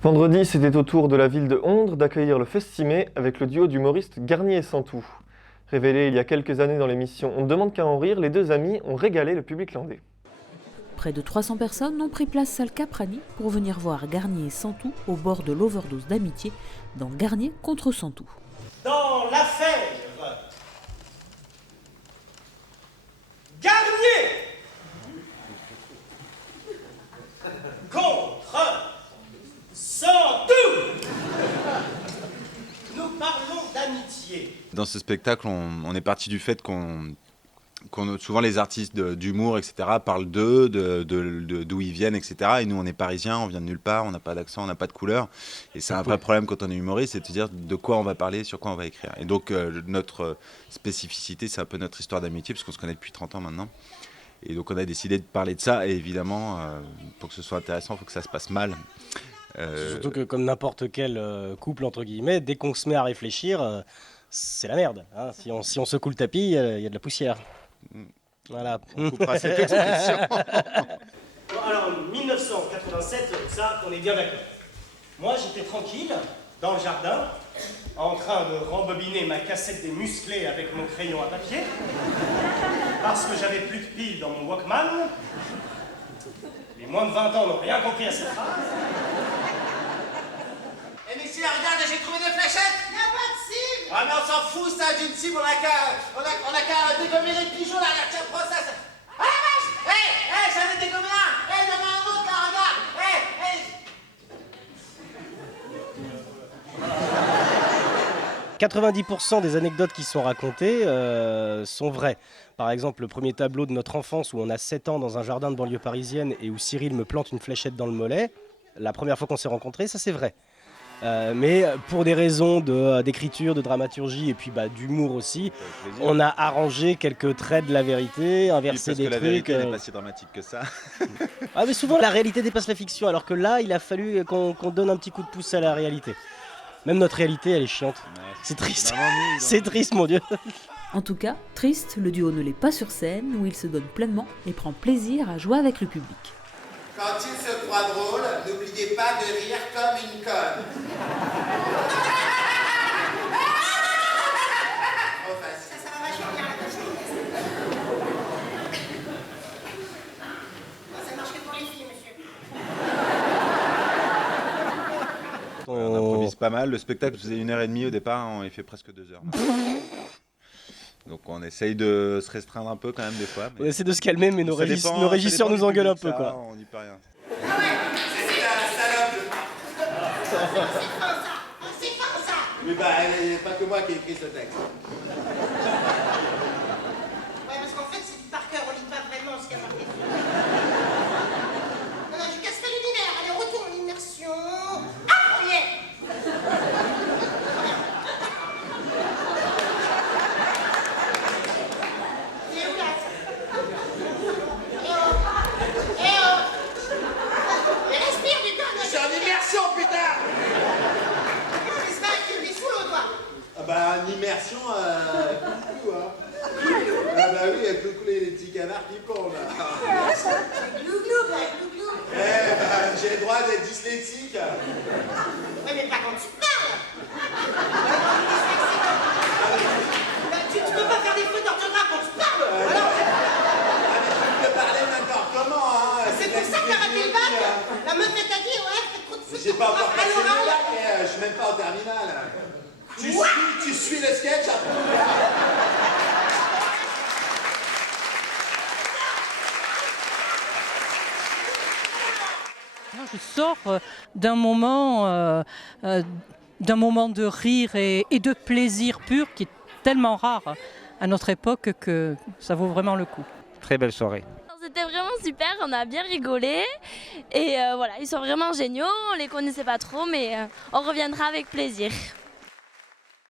Vendredi, c'était au tour de la ville de Ondres d'accueillir le Festimé avec le duo d'humoristes Garnier et Santou. Révélés il y a quelques années dans l'émission On ne demande qu'à en rire, les deux amis ont régalé le public landais. Près de 300 personnes ont pris place salle Caprani pour venir voir Garnier et Santou au bord de l'overdose d'amitié dans Garnier contre Santou. Dans l'affaire Garnier contre Santou, nous parlons d'amitié. Dans ce spectacle, on est parti du fait souvent les artistes d'humour, etc., parlent d'eux, d'où ils viennent, etc. Et nous, on est parisiens, on vient de nulle part, on n'a pas d'accent, on n'a pas de couleur. Et c'est un vrai problème quand on est humoriste, c'est de se dire de quoi on va parler, sur quoi on va écrire. Et donc, notre spécificité, c'est un peu notre histoire d'amitié, parce qu'on se connaît depuis 30 ans maintenant. Et donc, on a décidé de parler de ça. Et évidemment, pour que ce soit intéressant, il faut que ça se passe mal. Surtout que comme n'importe quel couple, entre guillemets, dès qu'on se met à réfléchir, c'est la merde. Hein. Si on secoue le tapis, il y a de la poussière. Voilà. On coupera cette expression. Bon, alors, 1987, ça, on est bien d'accord. Moi, j'étais tranquille, dans le jardin, en train de rembobiner ma cassette des musclés avec mon crayon à papier, parce que j'avais plus de piles dans mon Walkman. Les moins de 20 ans n'ont rien compris à cette phrase. Eh messieurs, regarde, j'ai trouvé des fléchettes. Y'a pas de cible. Ah mais on s'en fout ça d'une cible, on a qu'à dégommer les pigeons là, tiens, prends ça. Ah la vache. J'en ai dégommé un. Il y en a un autre là, regarde. 90% des anecdotes qui sont racontées sont vraies. Par exemple, le premier tableau de notre enfance où on a 7 ans dans un jardin de banlieue parisienne et où Cyril me plante une fléchette dans le mollet, la première fois qu'on s'est rencontrés, ça c'est vrai. Mais pour des raisons d'écriture, de dramaturgie et puis d'humour aussi, on a arrangé quelques traits de la vérité, inversé des trucs. Parce que la vérité n'est pas si dramatique que ça. Ah mais souvent la réalité dépasse la fiction, alors que là il a fallu qu'on donne un petit coup de pouce à la réalité. Même notre réalité elle est chiante. Ouais, c'est triste. C'est triste mon Dieu. En tout cas, triste, le duo ne l'est pas sur scène où il se donne pleinement et prend plaisir à jouer avec le public. Quand il se croit drôle, n'oubliez pas de rire comme une conne. Trop facile. Ça va vachement bien la cochonne. Ça marche que pour les filles, monsieur. On improvise pas mal. Le spectacle faisait 1h30 au départ, on y fait presque 2 heures. Donc on essaye de se restreindre un peu quand même des fois. On essaie de se calmer, mais nos régisseurs nous engueulent un peu. Quoi. On n'y peut rien. Ah ouais, c'est un salope. C'est fin ça. Mais il n'y a pas que moi qui ai écrit ce texte. Ouais, parce qu'en fait, c'est du par cœur, on lit pas vraiment ce qu'il y a marqué. Non, je casserai l'univers. Allez, retour en immersion. Ah, on y est. En immersion, coucou, hein. Ah bah oui, avec les petits canards qui pondent, là. Glou-glou. J'ai le droit d'être dyslexique. Ouais, mais pas quand tu parles. Tu peux pas faire des fautes d'orthographe quand tu parles. Alors, mais tu peux parler n'importe comment, hein. c'est pour ça que t'as raté le bac. La meuf, elle t'a dit, ouais, fais trop de fautes J'ai pas encore passé le d'orthographe bac, je suis même pas en terminale. Tu suis le sketch après. Je sors d'un moment de rire et de plaisir pur qui est tellement rare à notre époque que ça vaut vraiment le coup. Très belle soirée. C'était vraiment super, on a bien rigolé et voilà, ils sont vraiment géniaux, on les connaissait pas trop mais on reviendra avec plaisir.